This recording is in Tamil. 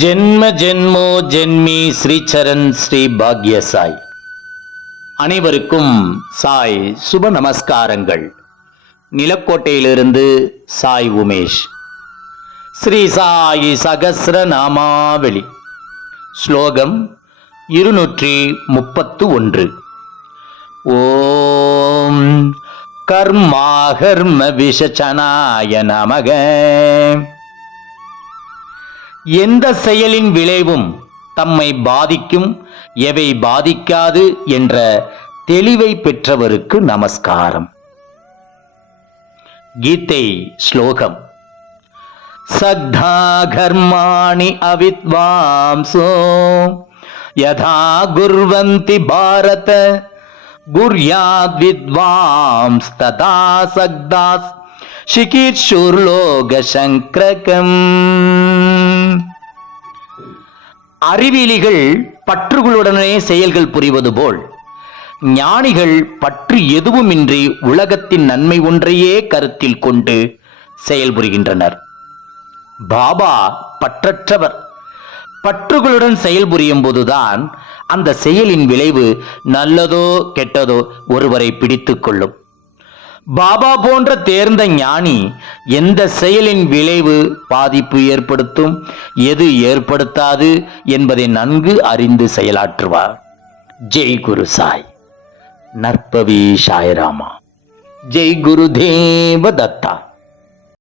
ஜென்ம ஜென்மோ ஜென்மி ஸ்ரீச்சரண் ஸ்ரீ பாக்ய சாய் அனைவருக்கும் சாய் சுப நமஸ்காரங்கள். நிலக்கோட்டையிலிருந்து சாய் உமேஷ். ஸ்ரீ சாயி சகசிர நாமாவளி ஸ்லோகம் இருநூற்றி முப்பத்து ஒன்று. ஓம் கர்மாகர்ம விஷச்சனாய நமக. எந்த செயலின் விளைவும் தம்மை பாதிக்கும் எவை பாதிக்காது என்ற தெளிவை பெற்றவருக்கு நமஸ்காரம். கீதை ஸ்லோகம். சக்தா கர்மாணி அவித்வாம்சோ யதா குர்வந்தி பாரத குர்யாத் வித்வாம்ஸ் ததா சக்தாஸ் சிகிர்ஷுர்லோக சங்கிரகம் அறிவியலிகள் பற்றுகளுடனே செயல்கள் புரிவது போல் ஞானிகள் பற்று எதுவுமின்றி உலகத்தின் நன்மை ஒன்றையே கருத்தில் கொண்டு செயல்புரிகின்றனர் பாபா பற்றற்றவர். பற்றுகளுடன் செயல்புரியும் போதுதான் அந்த செயலின் விளைவு நல்லதோ கெட்டதோ ஒருவரை பிடித்துக் கொள்ளும். பாபா போன்ற தேர்ந்த ஞானி எந்த செயலின் விளைவு பாதிப்பு ஏற்படுத்தும் எது ஏற்படுத்தாது என்பதை நன்கு அறிந்து செயலாற்றுவார். ஜெய் குரு சாய். நற்பவி சாய்ராமா. ஜெய் குரு தேவ தத்தா